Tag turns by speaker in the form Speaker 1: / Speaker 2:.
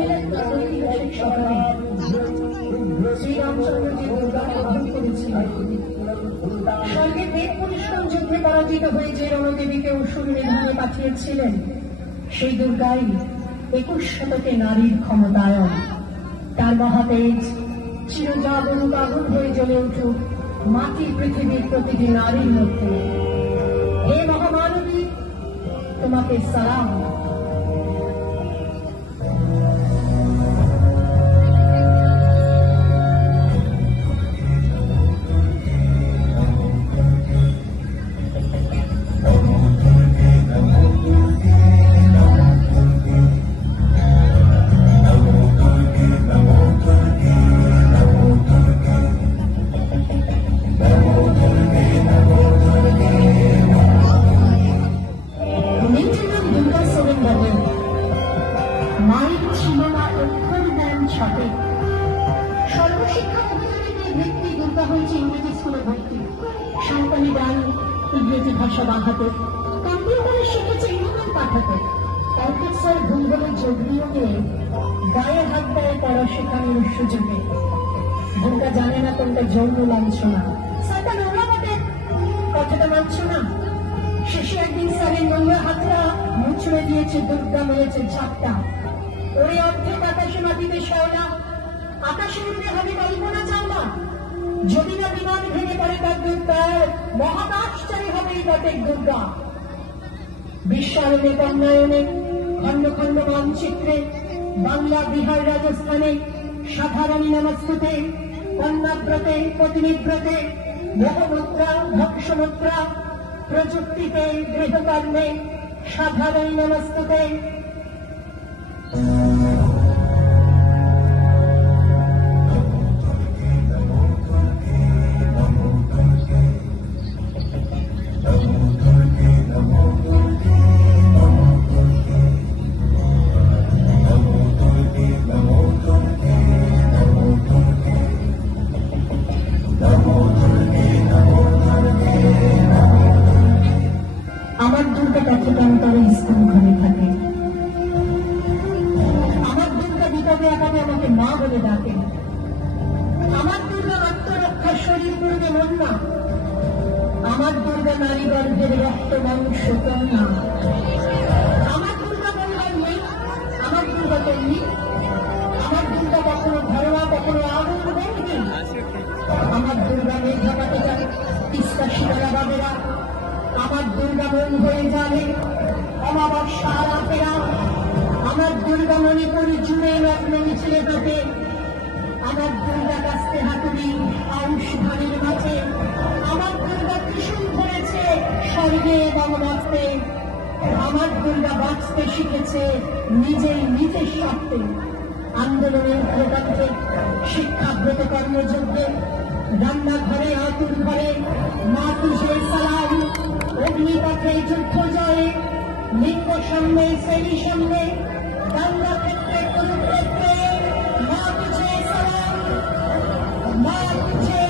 Speaker 1: ছিলেন ঐতিহাসিক শহরে শ্রীরামচন্দ্র যে দুর্গা আহ্বান করেছিলেন স্বর্গের দেব পরিশ্রম যুদ্ধে পরাজিত হয়ে যে রণদেবীকে অসুরের ভূমে পাঠিয়েছিলেন সেই দুর্গাই একুশ শতকে নারীর ক্ষমতায়ন তার মহাতেজ চিরজাগরু আগুন হয়ে জ্বলে উঠুক মাটি পৃথিবীর প্রতিটি নারীর মধ্যে হে মহামানবী, তোমাকে সালাম। ছটে সর্বশিক্ষা অভিযানে ভিত্তি দুর্গা হয়েছে ইংরেজি স্কুলে ভর্তি। সাঁওতালি গান ইংরেজি ভাষা বাঁধাতে, কম্পিউটারে শিখেছে ইমেল পাঠাতে। অর্থাৎ স্যার ভুল হলে যোগ দিয়ে গায়ে হাত দেয় পড়া শেখানোর সুযোগে। দুর্গা জানে না কোনটা যৌন লাঞ্ছনা। স্যার তা নোংরা কথাটা মানছ না শেষে একদিন স্যারের নোংরা হাতটা মুছড়ে দিয়েছে দুর্গা মেরেছে ঝাপটা। ওরে অর্ধেক আকাশে মাটিতে শয়না আকাশে উঠতে হবে কল্পনা চাওলা যদি না বিমান ভেঙে পড়ে তার দুর্গার মহাকাশচারী হবে এই বটের দুর্গা বিশ্বায়নে কন্যায়নে খণ্ড খণ্ড মানচিত্রে, বাংলা, বিহার, রাজস্থানে, সাধারণী নমস্তুতে কন্যাব্রতে পতিনিব্রতে, মোহমুদ্রা, ভক্ষমুদ্রা, প্রযুক্তিতে, গৃহকর্মে, সাধারণী নমস্তুতে দুর্গা কাঠিকান্তরে স্কুল ঘরে থাকে আমার দুর্গা বিপদে আকারে আমাকে মা বলে ডাকে আমার দুর্গা আত্মরক্ষা শরীর করবে মন না আমার দুর্গা নারী গর্ভের রক্ত মাংস কন্যা আমার দুর্গা বলবার নেই আমার দুর্গা তেমনি আমার দুর্গা কখনো ঘরোয়া কখনো আগুন আমার দুর্গা মেঘা কাটে যায় তিস্তা শিলারা বাবেরা আমার দুর্গা মন হয়ে যাবে। অমাবস্যা রাতেরা আমার দুর্গা মণিপুর জুড়ে রত্ন মিছিলে কাটে আমার দুর্গা কাস্তে হাতুড়ি আউশ ধানের মাঝে। আমার দুর্গা ত্রিশূল ধরেছে স্বর্গে এবং বাংলাতে আমার দুর্গা বাঁচতে শিখেছে নিজেই নিজের স্বার্থে। আন্দোলনের ভোটান্তে শিক্ষাব্রত কর্মযজ্ঞে রান্নাঘরে ক্ষেত্রে যুদ্ধ জয়ে, লিঙ্গ সামনে, শ্রেণি সামনে, দাঙ্গা ক্ষেত্রে কুরুক্ষেত্রে মা পিছিয়ে সালাম মা পিছিয়ে